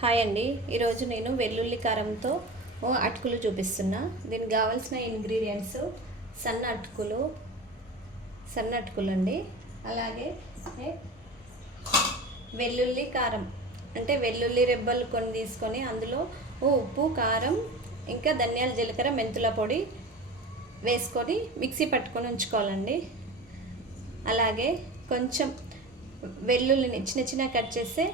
Hi అండి. ఈరోజు నేను వెల్లుల్లి కారంతో ఓ అటుకులు చూపిస్తున్నా. దీనికి కావాల్సిన ఇంగ్రీడియంట్స్ సన్న అటుకులు సన్న అటుకులు అండి అలాగే వెల్లుల్లి కారం. అంటే వెల్లుల్లి రెబ్బలు కొన్ని తీసుకొని అందులో ఓ ఉప్పు కారం ఇంకా ధనియాల జీలకర్ర మెంతుల పొడి వేసుకొని మిక్సీ పట్టుకొని ఉంచుకోవాలండి. అలాగే కొంచెం వెల్లుల్లిని చిన్న చిన్న కట్ చేస్తే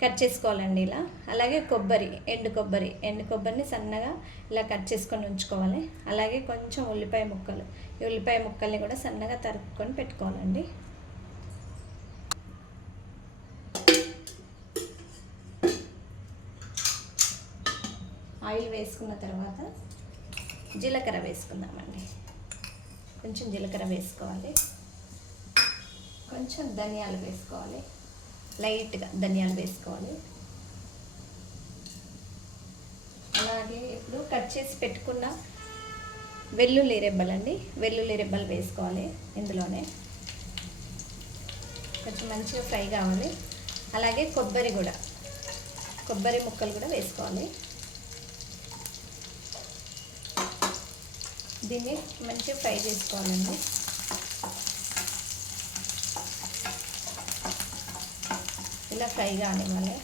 కట్ చేసుకోవాలండి ఇలా. అలాగే కొబ్బరి ఎండు కొబ్బరి. ఎండు కొబ్బరిని సన్నగా ఇలా కట్ చేసుకొని ఉంచుకోవాలి. అలాగే కొంచెం ఉల్లిపాయ ముక్కలు. ఈ ఉల్లిపాయ ముక్కల్ని కూడా సన్నగా తరుక్కొని పెట్టుకోవాలండి. ఆయిల్ వేసుకున్న తర్వాత జీలకర్ర వేసుకుందామండి. కొంచెం జీలకర్ర వేసుకోవాలి. కొంచెం ధనియాలు వేసుకోవాలి. లైట్గా ధనియాలు వేసుకోవాలి. అలాగే ఇప్పుడు కట్ చేసి పెట్టుకున్న వెల్లుల్లి రెబ్బలండి. వెల్లుల్లి రెబ్బలు వేసుకోవాలి ఇందులోనే. కొంచెం మంచిగా ఫ్రై కావాలి. అలాగే కొబ్బరి కూడా. కొబ్బరి ముక్కలు కూడా వేసుకోవాలి. దీన్ని మంచిగా ఫ్రై చేసుకోవాలండి. ఇలా ఫ్రై కానివ్వాలి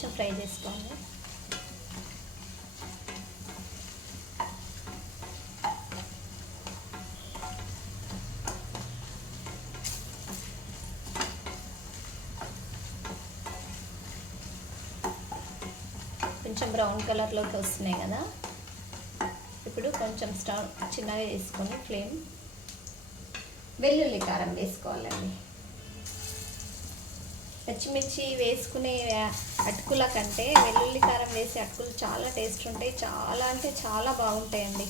కొంచెం ఫ్రై చేసుకోవాలి కొంచెం బ్రౌన్ కలర్లోకి వస్తున్నాయి కదా. ఇప్పుడు కొంచెం స్టవ్ చిన్నగా వేసుకొని ఫ్లేమ్ వెల్లుల్లి కారం వేసుకోవాలండి. పచ్చిమిర్చి వేసుకునే అటుకుల కంటే వెల్లుల్లి కారం వేసే అటుకులు చాలా టేస్ట్ ఉంటాయి. చాలా అంటే చాలా బాగుంటాయండి.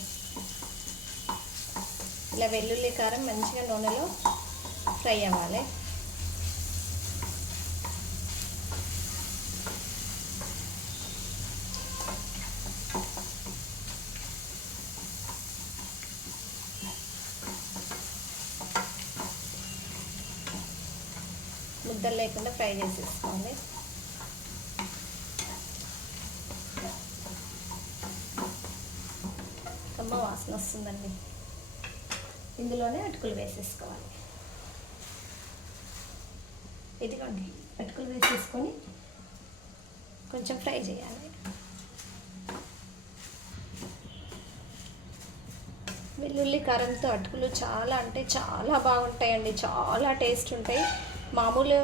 ఇలా వెల్లుల్లి కారం మంచిగా నూనెలో ఫ్రై అవ్వాలి. ముద్దలు లేకుండా ఫ్రై చేసేసుకోవాలి. అమ్మ వాసన వస్తుందండి. ఇందులోనే అటుకులు వేసేసుకోవాలి. ఇదిగోండి అటుకులు వేసేసుకొని కొంచెం ఫ్రై చేయాలి. వెల్లుల్లి కారంతో అటుకులు చాలా అంటే చాలా బాగుంటాయండి. చాలా టేస్ట్ ఉంటాయి. మామూలు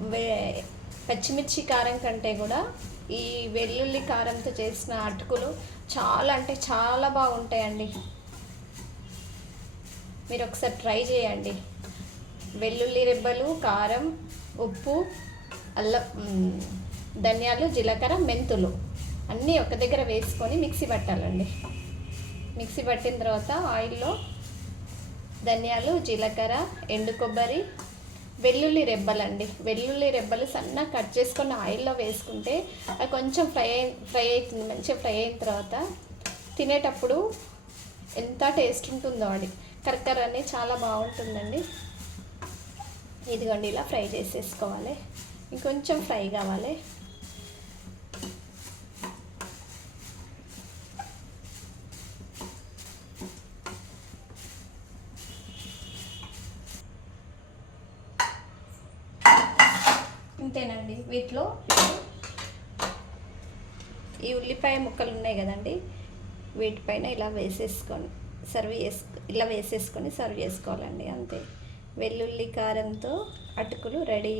వే- పచ్చిమిర్చి కారం కంటే కూడా ఈ వెల్లుల్లి కారంతో చేసిన అటుకులు చాలా అంటే చాలా బాగుంటాయండి. మీరు ఒకసారి ట్రై చేయండి. వెల్లుల్లి రెబ్బలు కారం ఉప్పు అల్లం ధనియాలు జీలకర్ర మెంతులు అన్నీ ఒక దగ్గర వేసుకొని మిక్సీ పట్టాలండి. మిక్సీ పట్టిన తర్వాత ఆయిల్లో ధనియాలు జీలకర్ర ఎండు కొబ్బరి వెల్లుల్లి రెబ్బలండి. వెల్లుల్లి రెబ్బలు సన్నగా కట్ చేసుకొని ఆయిల్లో వేసుకుంటే అది కొంచెం ఫ్రై అయి ఫ్రై అవుతుంది. మంచిగా ఫ్రై అయిన తర్వాత తినేటప్పుడు ఎంత టేస్ట్ ఉంటుందో అది కరకర అనేది చాలా బాగుంటుందండి. ఇదిగోండి ఇలా ఫ్రై చేసేసుకోవాలి. ఇంకొంచెం ఫ్రై కావాలి. ఇంతేనండి. వీటిలో ఈ ఉల్లిపాయ ముక్కలు ఉన్నాయి కదండి. వీటిపైన ఇలా వేసేసుకొని సర్వ్ చేసు ఇలా వేసేసుకొని సర్వ్ చేసుకోవాలండి అంతే. వెల్లుల్లి కారంతో అటుకులు రెడీ